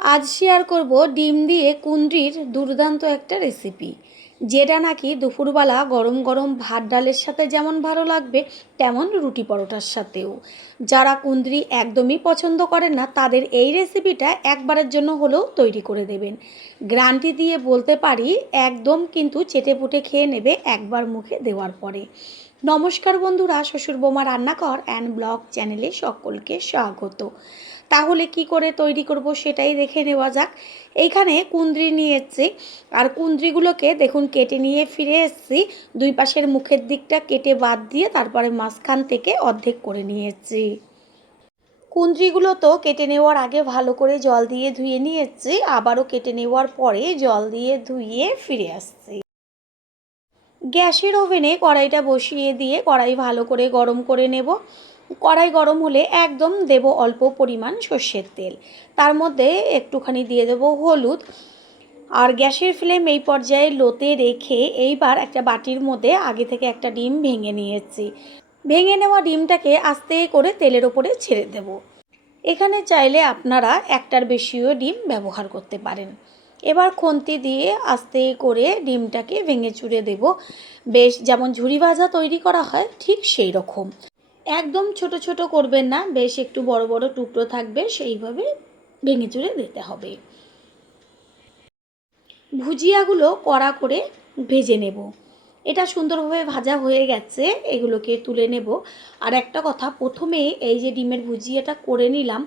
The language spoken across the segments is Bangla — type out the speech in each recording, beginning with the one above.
আজ শেয়ার করব ডিম দিয়ে কুঁদরির দুর্দান্ত একটা রেসিপি, যেটা নাকি দুপুরবেলা গরম গরম ভাত ডালের সাথে যেমন ভালো লাগবে, তেমন রুটি পরোটার সাথেও। যারা কুঁদরি একদমই পছন্দ করেন না, তাদের এই রেসিপিটা একবারের জন্য হলেও তৈরি করে দেবেন। গ্যারান্টি দিয়ে বলতে পারি, একদম কিন্তু চেটেপুটে খেয়ে নেবে একবার মুখে দেওয়ার পরে। নমস্কার বন্ধুরা, শ্বশুর বৌমা রান্নাঘর অ্যান্ড ব্লগ চ্যানেলে সকলকে স্বাগত। তাহলে কি করে তৈরি করব সেটাই দেখে নেওয়া যাক। এইখানে কুঁদরি নিয়ে এসেছি, আর কুঁদরিগুলোকে দেখুন কেটে নিয়ে ফিরে এসেছি। দুই পাশের মুখের দিকটা কেটে বাদ দিয়ে তারপরে মাঝখান থেকে অর্ধেক করে নিয়ে এসেছি। কুঁদরিগুলো তো কেটে নেওয়ার আগে ভালো করে জল দিয়ে ধুয়ে নিয়ে এসেছি, আবারও কেটে নেওয়ার পরে জল দিয়ে ধুয়ে ফিরে আসছি। গ্যাসের ওভেনে কড়াইটা বসিয়ে দিয়ে কড়াই ভালো করে গরম করে নেব। কড়াই গরম হলে একদম দেব অল্প পরিমাণ সর্ষের তেল, তার মধ্যে একটুখানি দিয়ে দেব হলুদ। আর গ্যাসের ফ্লেম এই পর্যায়ে লোতে রেখে এইবার একটা বাটির মধ্যে আগে থেকে একটা ডিম ভেঙে নিয়েছি। ভেঙে নেওয়া ডিমটাকে আস্তে করে তেলের ওপরে ছেড়ে দেব। এখানে চাইলে আপনারা একটার বেশিও ডিম ব্যবহার করতে পারেন। এবার খুন্তি দিয়ে আস্তে করে ডিমটাকে ভেঙে চুড়ে দেব, বেশ যেমন ঝুরি ভাজা তৈরি করা হয় ঠিক সেই রকম। একদম ছোট ছোট করবেন না, বেশ একটু বড় বড় টুকরো থাকবে, সেইভাবে ভেঙে চুড়ে দিতে হবে। ভুজিয়াগুলো কড়া করে ভেজে নেব। এটা সুন্দরভাবে ভাজা হয়ে গেছে, এগুলোকে তুলে নেব। আর একটা কথা, প্রথমে এই যে ডিমের ভুজিয়াটা করে নিলাম,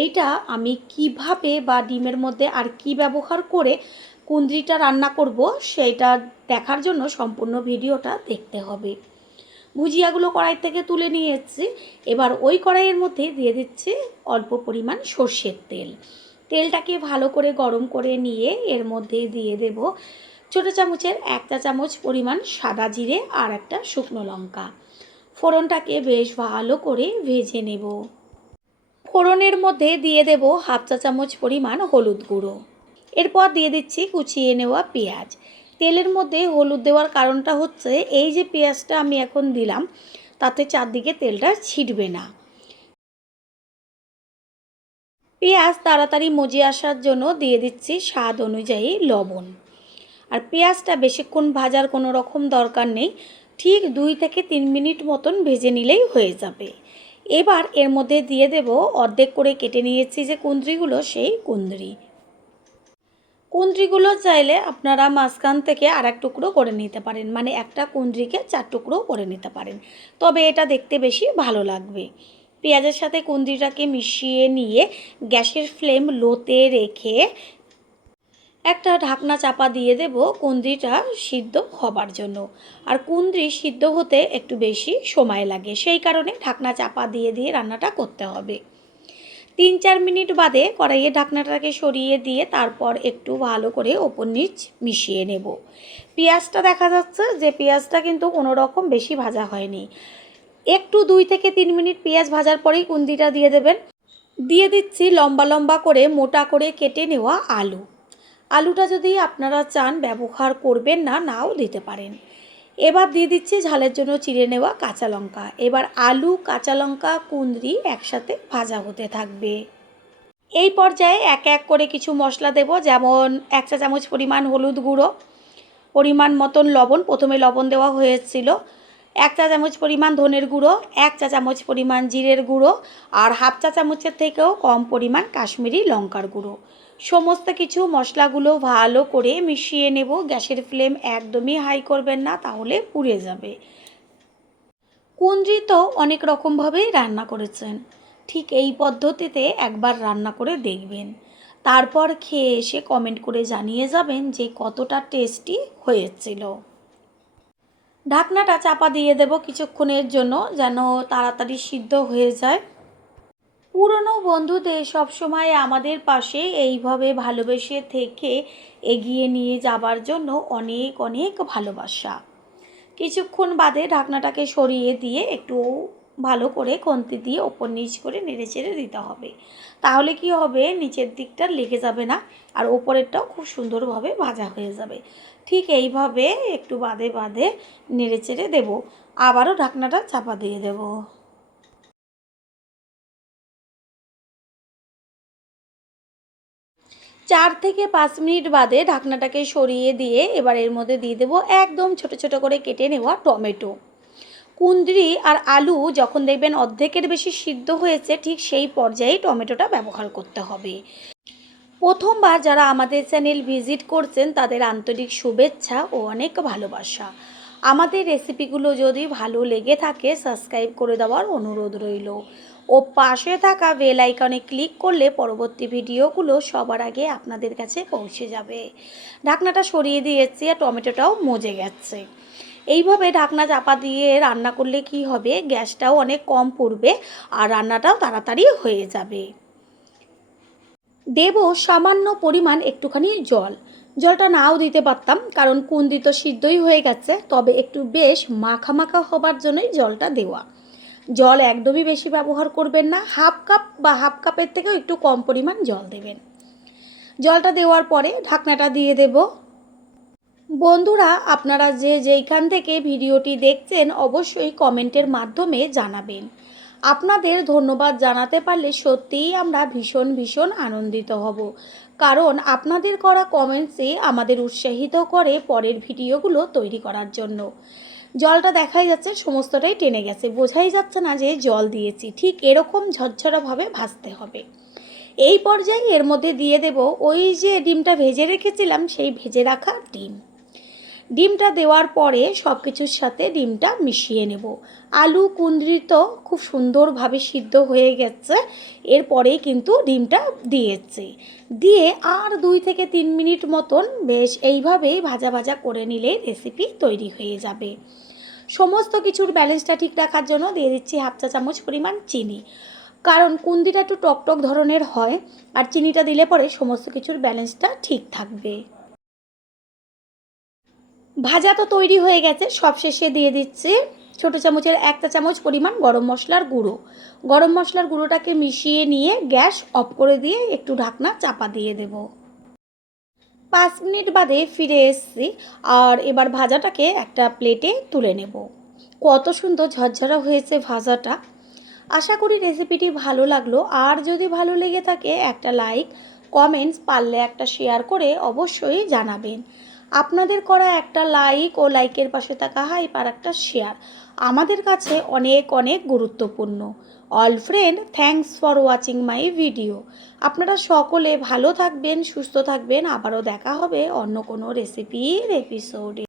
এইটা আমি কিভাবে বা ডিমের মধ্যে আর কি ব্যবহার করে কুঁদরিটা রান্না করব, সেইটা দেখার জন্য সম্পূর্ণ ভিডিওটা দেখতে হবে। ভুজিয়াগুলো কড়াই থেকে তুলে নিয়ে এসেছি। এবার ওই কড়াইয়ের মধ্যে দিয়ে দিচ্ছি অল্প পরিমাণ সর্ষের তেল। তেলটাকে ভালো করে গরম করে নিয়ে এর মধ্যে দিয়ে দেব ছোটো চামচের 1 চা চামচ পরিমাণ সাদা জিরে আর একটা শুকনো লঙ্কা। ফোড়নটাকে বেশ ভালো করে ভেজে নেব। ফোড়নের মধ্যে দিয়ে দেব 1/2 চা চামচ পরিমাণ হলুদ গুঁড়ো। এরপর দিয়ে দিচ্ছি কুচিয়ে নেওয়া পেঁয়াজ। তেলের মধ্যে হলুদ দেওয়ার কারণটা হচ্ছে, এই যে পেঁয়াজটা আমি এখন দিলাম, তাতে চারদিকে তেলটা ছিটবে না। পেঁয়াজ তাড়াতাড়ি মজে আসার জন্য দিয়ে দিচ্ছি স্বাদ অনুযায়ী লবণ। আর পেঁয়াজটা বেশিক্ষণ ভাজার কোনো রকম দরকার নেই, ঠিক 2 থেকে 3 মিনিট মতন ভেজে নিলেই হয়ে যাবে। এবার এর মধ্যে দিয়ে দেব অর্ধেক করে কেটে নিয়েছি যে কুঁদরিগুলো, সেই কুঁদরিগুলো চাইলে আপনারা মাঝখান থেকে আর এক টুকরো করে নিতে পারেন, মানে একটা কুঁদরিকে 4 টুকরো করে নিতে পারেন, তবে এটা দেখতে বেশি ভালো লাগবে। পেঁয়াজের সাথে কুঁদরিটাকে মিশিয়ে নিয়ে গ্যাসের ফ্লেম লোতে রেখে একটা ঢাকনা চাপা দিয়ে দেব কুঁদরিটা সিদ্ধ হবার জন্য। আর কুঁদরি সিদ্ধ হতে একটু বেশি সময় লাগে, সেই কারণে ঢাকনা চাপা দিয়ে দিয়ে রান্নাটা করতে হবে। 3-4 মিনিট বাদে কড়াইয়ের ঢাকনাটাকে সরিয়ে দিয়ে তারপর একটু ভালো করে ওপর নিচ মিশিয়ে নেব। পেঁয়াজটা দেখা যাচ্ছে যে পেঁয়াজটা কিন্তু কোনো রকম বেশি ভাজা হয়নি। একটু 2 থেকে 3 মিনিট পেঁয়াজ ভাজার পরেই কুঁদরিটা দিয়ে দেবেন। দিয়ে দিচ্ছি লম্বা লম্বা করে মোটা করে কেটে নেওয়া আলু। আলুটা যদি আপনারা চান ব্যবহার করবেন না, নাও দিতে পারেন। এবার দিয়ে দিচ্ছি ঝালের জন্য চিড়ে নেওয়া কাঁচা লঙ্কা। এবার আলু, কাঁচা লঙ্কা, কুঁদরি একসাথে ভাজা হতে থাকবে। এই পর্যায়ে এক এক করে কিছু মশলা দেব, যেমন 1 চা চামচ পরিমাণ হলুদ গুঁড়ো, পরিমাণ মতন লবণ, প্রথমে লবণ দেওয়া হয়েছিল। 1 চা চামচ পরিমাণ ধনের গুঁড়ো, 1 চা চামচ পরিমাণ জিরের গুঁড়ো, আর 1/2 চা চামচের থেকেও কম পরিমাণ কাশ্মীরি লঙ্কার গুঁড়ো। সমস্ত কিছু মশলাগুলো ভালো করে মিশিয়ে নেব। গ্যাসের ফ্লেম একদমই হাই করবেন না, তাহলে পুড়ে যাবে। কুঁদরি তো অনেক রকমভাবেই রান্না করেছেন, ঠিক এই পদ্ধতিতে একবার রান্না করে দেখবেন, তারপর খেয়ে এসে কমেন্ট করে জানিয়ে যাবেন যে কতটা টেস্টি হয়েছিল। ঢাকনাটা চাপা দিয়ে দেব কিছুক্ষণের জন্য, যেন তাড়াতাড়ি সিদ্ধ হয়ে যায়। পুরনো বন্ধুদের সবসময় আমাদের পাশে এইভাবে ভালোবেসে থেকে এগিয়ে নিয়ে যাবার জন্য অনেক অনেক ভালোবাসা। কিছুক্ষণ বাদে ঢাকনাটাকে সরিয়ে দিয়ে একটু ভালো করে খুন্তি দিয়ে ওপর নিচ করে নেড়ে চেড়ে দিতে হবে। তাহলে কি হবে, নিচের দিকটা লেগে যাবে না, আর ওপরেরটাও খুব সুন্দরভাবে ভাজা হয়ে যাবে। ঠিক এইভাবে একটু বাদে বাদে নেড়ে চেড়ে দেবো। আবারও ঢাকনাটা চাপা দিয়ে দেবো। 4 থেকে 5 মিনিট বাদে ঢাকনাটাকে সরিয়ে দিয়ে এবার এর মধ্যে দিয়ে দেবো একদম ছোট ছোট করে কেটে নেওয়া টমেটো। কুঁদরি আর আলু যখন দেখবেন অর্ধেকের বেশি সিদ্ধ হয়েছে ঠিক সেই পর্যায়ে টমেটোটা ব্যবহার করতে হবে। প্রথমবার যারা আমাদের চ্যানেল ভিজিট করছেন তাদের আন্তরিক শুভেচ্ছা ও অনেক ভালোবাসা। আমাদের রেসিপিগুলো যদি ভালো লেগে থাকে সাবস্ক্রাইব করে দেওয়ার অনুরোধ রইল ও পাশে থাকা বেল আইকনে ক্লিক করলে পরবর্তী ভিডিওগুলো সবার আগে আপনাদের কাছে পৌঁছে যাবে। ঢাকনাটা সরিয়ে দিয়েছি আর টমেটোটাও মজে গেছে। এইভাবে ঢাকনা চাপা দিয়ে রান্না করলে কি হবে, গ্যাসটাও অনেক কম পড়বে আর রান্নাটাও তাড়াতাড়ি হয়ে যাবে। দেব সামান্য পরিমাণ একটুখানি জল। জলটা নাও দিতে পারতাম কারণ কুঁদরি তো সিদ্ধই হয়ে গেছে, তবে একটু বেশ মাখা মাখা হবার জন্যই জলটা দেওয়া। জল একদমই বেশি ব্যবহার করবেন না, হাফ কাপ বা হাফ কাপের থেকেও একটু কম পরিমাণ জল দেবেন। জলটা দেওয়ার পরে ঢাকনাটা দিয়ে দেব। বন্ধুরা, আপনারা যেইখান থেকে ভিডিওটি দেখছেন অবশ্যই কমেন্টের মাধ্যমে জানাবেন। আপনাদের ধন্যবাদ জানাতে পারলে সত্যিই আমরা ভীষণ ভীষণ আনন্দিত হব, কারণ আপনাদের করা কমেন্টসই আমাদের উৎসাহিত করে পরের ভিডিওগুলো তৈরি করার জন্য। জলটা দেখাই যাচ্ছে সমস্তটাই টেনে গেছে, বোঝাই যাচ্ছে না যে জল দিয়েছি। ঠিক এরকম ঝরঝরাভাবে ভাজতে হবে। এই পর্যায়ে এর মধ্যে দিয়ে দেব ওই যে ডিমটা ভেজে রেখেছিলাম, সেই ভেজে রাখা ডিমটা দেওয়ার পরে সব কিছুর সাথে ডিমটা মিশিয়ে নেব। আলু কুঁদরি তো খুব সুন্দরভাবে সিদ্ধ হয়ে গেছে, এরপরেই কিন্তু ডিমটা দিয়ে আর 2 থেকে 3 মিনিট মতন বেশ এইভাবেই ভাজা ভাজা করে নিলে রেসিপি তৈরি হয়ে যাবে। সমস্ত কিছুর ব্যালেন্সটা ঠিক রাখার জন্য দিয়ে দিচ্ছি হাফ চা চামচ পরিমাণ চিনি, কারণ কুঁদরিটা একটু টকটক ধরনের হয় আর চিনিটা দিলে পরে সমস্ত কিছুর ব্যালেন্সটা ঠিক থাকবে। ভাজা তো তৈরি হয়ে গেছে, সবশেষে দিয়ে দিচ্ছি ছোটো চামচের 1 চা চামচ পরিমাণ গরম মশলার গুঁড়ো। গরম মশলার গুঁড়োটাকে মিশিয়ে নিয়ে গ্যাস অফ করে দিয়ে একটু ঢাকনা চাপা দিয়ে দেব। 5 মিনিট বাদে ফিরে এসেছি আর এবার ভাজাটাকে একটা প্লেটে তুলে নেব। কত সুন্দর ঝরঝরা হয়েছে ভাজাটা। আশা করি রেসিপিটি ভালো লাগলো, আর যদি ভালো লেগে থাকে একটা লাইক কমেন্টস পারলে একটা শেয়ার করে অবশ্যই জানাবেন। আপনাদের করা একটা লাইক ও লাইকের পাশে থাকা হাইপ আর একটা শেয়ার আমাদের কাছে অনেক অনেক গুরুত্বপূর্ণ। All friend, thanks for watching my video. আপনারা সকলে ভালো থাকবেন, সুস্থ থাকবেন। আবারও দেখা হবে অন্য কোনো রেসিপির এপিসোডে।